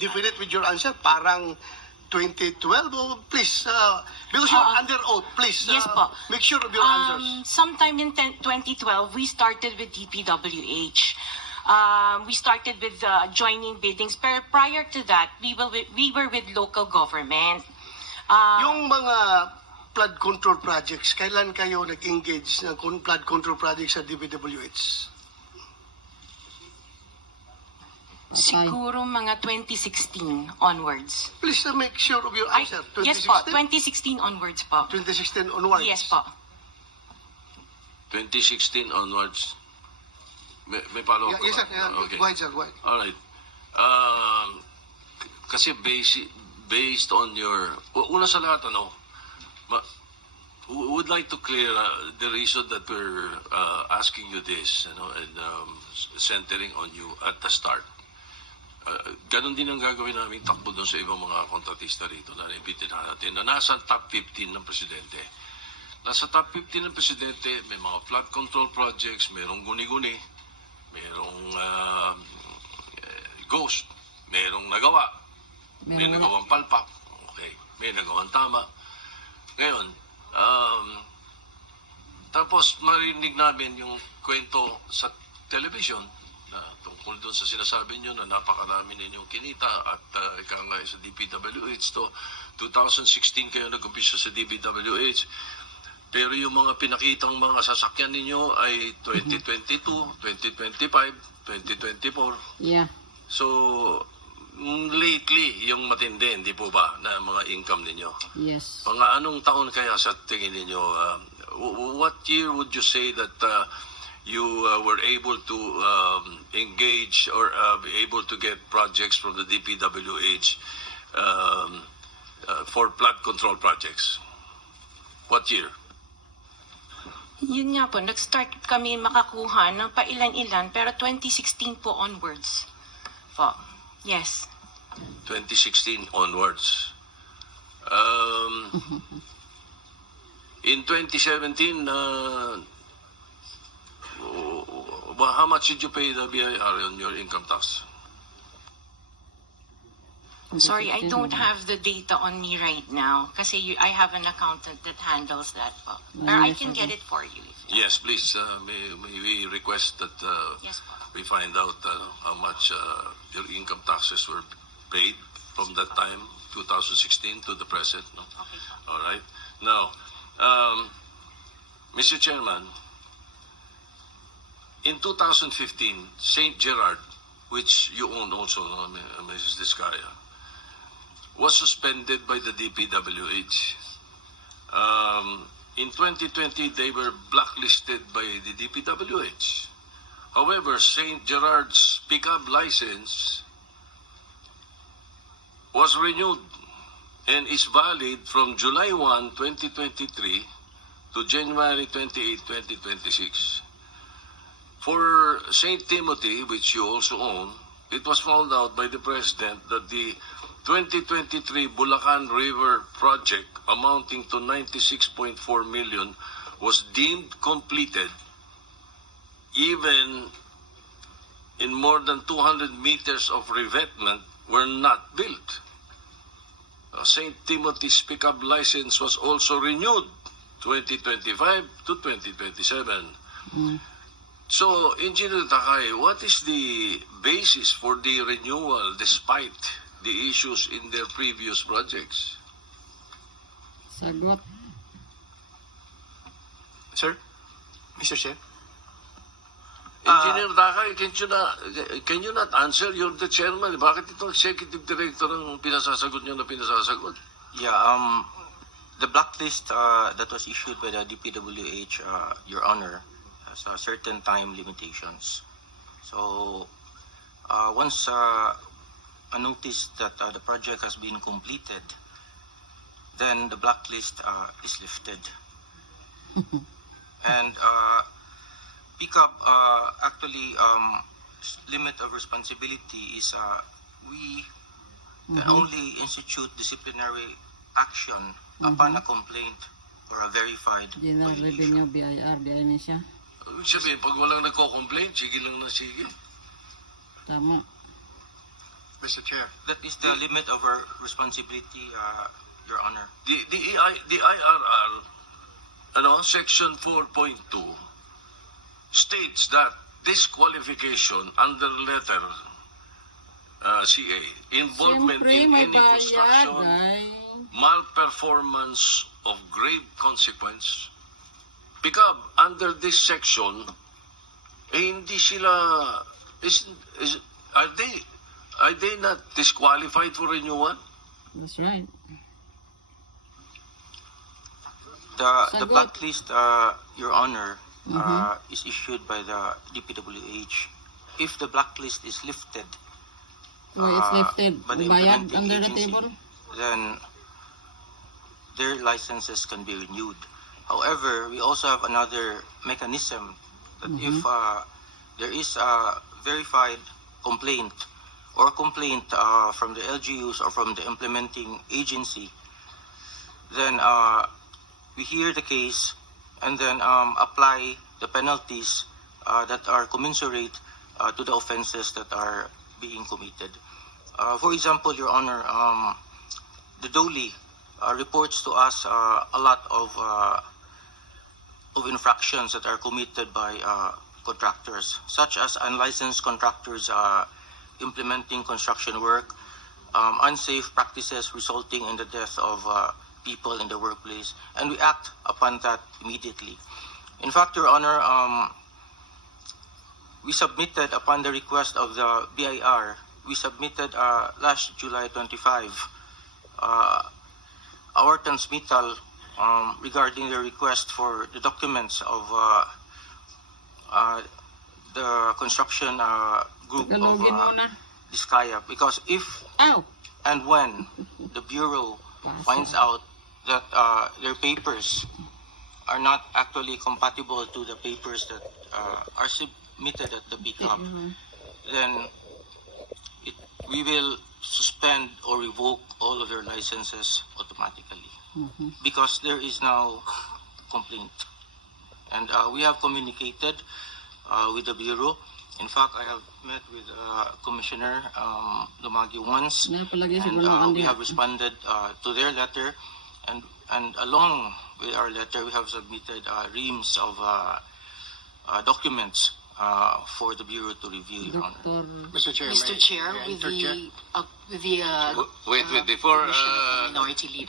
definite with your answer? Parang 2012? Oh, please, because you're under oath, please. Yes po. Make sure of your answers. Sometime in 2012, we started with DPWH. We started with joining biddings. Pero prior to that, we were with local government. Yung mga flood control projects, kailan kayo nag-engage ng flood control projects sa DPWH? Siguro mga 2016 onwards. Please make sure of your answer. Yes po, 2016 onwards po. 2016 onwards? Yes po. 2016 onwards. May follow up? Yes, sir. Okay. Go ahead, sir. Go ahead. All right. Kasi based on your... Una sa lahat, we would like to clear the reason that we're asking you this, and centering on you at the start. Ganon din ang gagawin namin takbo doon sa ibang mga kontratista rito na naibitin natin na nasa top 15 ng presidente. Nasa top 15 ng presidente, may mga flood control projects, mayroong guni-guni, mayroong ghost, mayroong nagawa, may nagawang palpak, okay, may nagawang tama. Ngayon, tapos marinig namin yung kwento sa television na tungkol doon sa sinasabi nyo na napakarami ninyong kinita at ikaw nga sa DPWH to 2016 kayo nag-umpisa sa DPWH. Pero yung mga pinakitang mga sasakyan ninyo ay 2022, 2025, 2024. Yeah. So, lately, yung matindi, hindi po ba, na mga income ninyo? Yes. Mga anong taon kaya sa tingin ninyo? What year would you say that you were able to engage or be able to get projects from the DPWH for flood control projects? What year? Yun nga po, nag-start kami makakuha ng pailan-ilan, pero 2016 po onwards. Po. Yes. 2016 onwards. In 2017, how much did you pay the BIR on your income tax? Sorry, I don't have the data on me right now kasi I have an accountant that handles that po. Or I can get it for you. Yes, please. May we request that Yes po. we find out how much your income taxes were paid from that time, 2016 to the present. No? Okay. All right. Now, Mr. Chairman, in 2015, St. Gerard, which you own also, no, Mrs. Discaya, was suspended by the DPWH. In 2020, they were blacklisted by the DPWH. However, St. Gerard's pickup license was renewed and is valid from July 1, 2023 to January 28, 2026. For St. Timothy, which you also own, it was found out by the President that the 2023 Bulacan River project amounting to 96.4 million was deemed completed even in more than 200 meters of revetment were not built. St. Timothy's pickup license was also renewed 2025 to 2027. So, Engineer Takay, what is the basis for the renewal despite the issues in their previous projects? Sagot. Sir? Mr. Chair? Engineer Takay, can you not answer? You're the chairman. Bakit itong executive director ang pinasasagot nyo na pinasasagot? Yeah, the blacklist that was issued by the DPWH, Your Honor, has certain time limitations. So, once a notice that the project has been completed, then the blacklist is lifted. And pickup actually limit of responsibility is we can only institute disciplinary action upon a complaint or a verified General Revenue, BIR, BIR na siya. Ibig sabihin, pag walang nagko-complain, sige lang na sige. Tama. Mr. Chair. That is the limit of our responsibility, Your Honor. The IRR, section 4.2 states that disqualification under letter CA, involvement Siyempre, in may any bayad construction, ay. malperformance of grave consequence. Because under this section, hindi sila, are they not disqualified for renewal? That's right. The Sagot. blacklist, Your Honor, is issued by the DPWH. If the blacklist is lifted So it's lifted. by the Bayad implementing under the agency, table. then their licenses can be renewed. However, we also have another mechanism that if there is a verified complaint or complaint from the LGUs or from the implementing agency, then we hear the case and then apply the penalties that are commensurate to the offenses that are being committed. For example, Your Honor, the DOLE reports to us a lot of infractions that are committed by contractors, such as unlicensed contractors implementing construction work, unsafe practices resulting in the death of people in the workplace, and we act upon that immediately. In fact, Your Honor, we submitted upon the request of the BIR, we submitted last July 25 our transmittal regarding the request for the documents of the construction group Tagalogin of muna. Vizcaya, because if Ow! and when the Bureau finds out that their papers are not actually compatible to the papers that are submitted at the BICAM, then we will suspend or revoke all of their licenses automatically because there is now complaint. And we have communicated with the Bureau. In fact, I have met with Commissioner Lumagi once, Napalagay and siguro we ang have responded to their letter, and along with our letter, we have submitted reams of documents for the Bureau to review, Your Honor. Dr. Mr. Chair. Mr. may Chair, I with interject? the Wait, before permission of the Minority Leader.